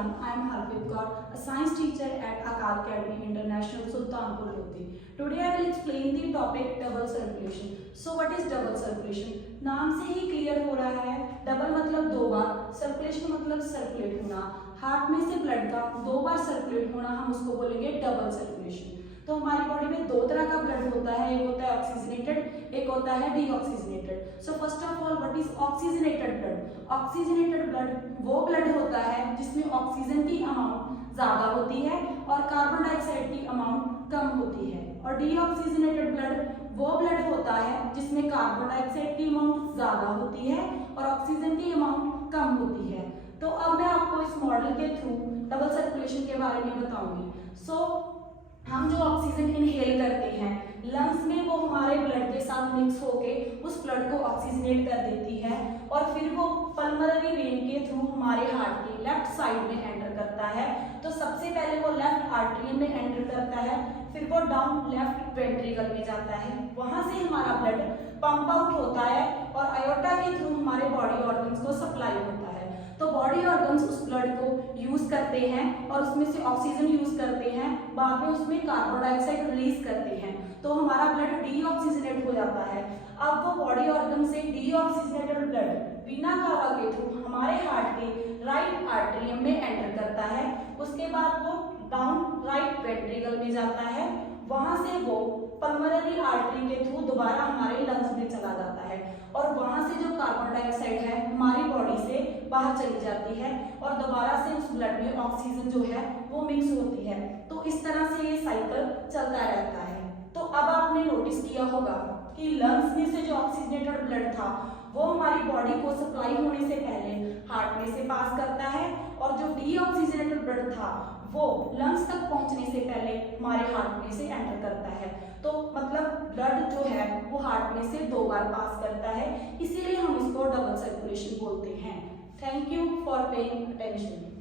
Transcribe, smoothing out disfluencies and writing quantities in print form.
everyone, I am Harpreet Kaur, a science teacher at Akal Academy International, Sultanpur Lodi. Today I will explain the topic double circulation. So what is double circulation? नाम से ही clear हो रहा है, double मतलब दो बार, circulation मतलब circulate होना, heart में से ब्लड का दो बार सर्कुलेट होना, हम उसको बोलेंगे डबल सर्कुलेशन। तो हमारी बॉडी में दो तरह का ब्लड होता है, एक होता है ऑक्सीजनेटेड, एक होता है deoxygenated. So first of all what is oxygenated blood? Oxygenated blood वो ब्लड होता है जिसमें ऑक्सीजन की अमाउंट ज्यादा होती है और कार्बन डाइऑक्साइड की अमाउंट कम होती है। और डीऑक्सीजनेटेड ब्लड वो ब्लड होता है जिसमें कार्बन डाइऑक्साइड की अमाउंट ज्यादा होती है और ऑक्सीजन की अमाउंट कम होती है। तो अब मैं आपको इस मॉडल के थ्रू डबल सर्कुलेशन के बारे में बताऊंगी। सो हम जो ऑक्सीजन इनहेल करते हैं लंग्स में, वो हमारे ब्लड के साथ मिक्स होके उस ब्लड को ऑक्सीजनेट कर देती है और फिर वो पल्मोनरी वेन के थ्रू हमारे हार्ट के लेफ्ट साइड में एंटर करता है। तो सबसे पहले वो लेफ्ट आर्टरियन में एंटर करता है, फिर वो डाउन लेफ्ट वेंट्रिकल में जाता है, वहां से हमारा ब्लड पंप आउट होता है और आयोटा के थ्रू हमारे बॉडी ऑर्गन्स को सप्लाई होता है। तो बॉडी ऑर्गन्स उस ब्लड को यूज करते हैं और उसमें से ऑक्सीजन यूज करते हैं, बाद में उसमें कार्बन डाइऑक्साइड रिलीज करते हैं, तो हमारा ब्लड डीऑक्सीजनेट हो जाता है। अब वो बॉडी ऑर्गन से डीऑक्सीजनेटेड ब्लड बिना कावा के थ्रू हमारे हार्ट के राइट आर्टरियम में एंटर करता है, उसके बाद वो डाउन राइट वेंट्रिकल में जाता है, वहां से वो पल्मोनरी आर्टरी के थ्रू दोबारा हमारे लंग्स में चला जाता है और वहां से जो कार्बन डाइऑक्साइड है हमारी बॉडी से बाहर चली जाती है और दोबारा से उस ब्लड में ऑक्सीजन जो है वो मिक्स होती है। तो इस तरह से ये साइकिल चलता रहता है। तो अब आपने नोटिस किया होगा कि लंग्स में से जो ऑक्सीजनेटेड ब्लड था वो हमारी बॉडी को सप्लाई होने से पहले हार्ट में से पास करता है और जो डीऑक्सीजनेटेड ब्लड था वो लंग्स तक पहुंचने से पहले हमारे हार्ट में से एंटर करता है। तो मतलब ब्लड जो है वो हार्ट में से दो बार पास करता है, इसीलिए हम इसको डबल सर्कुलेशन बोलते हैं। Thank you for paying attention.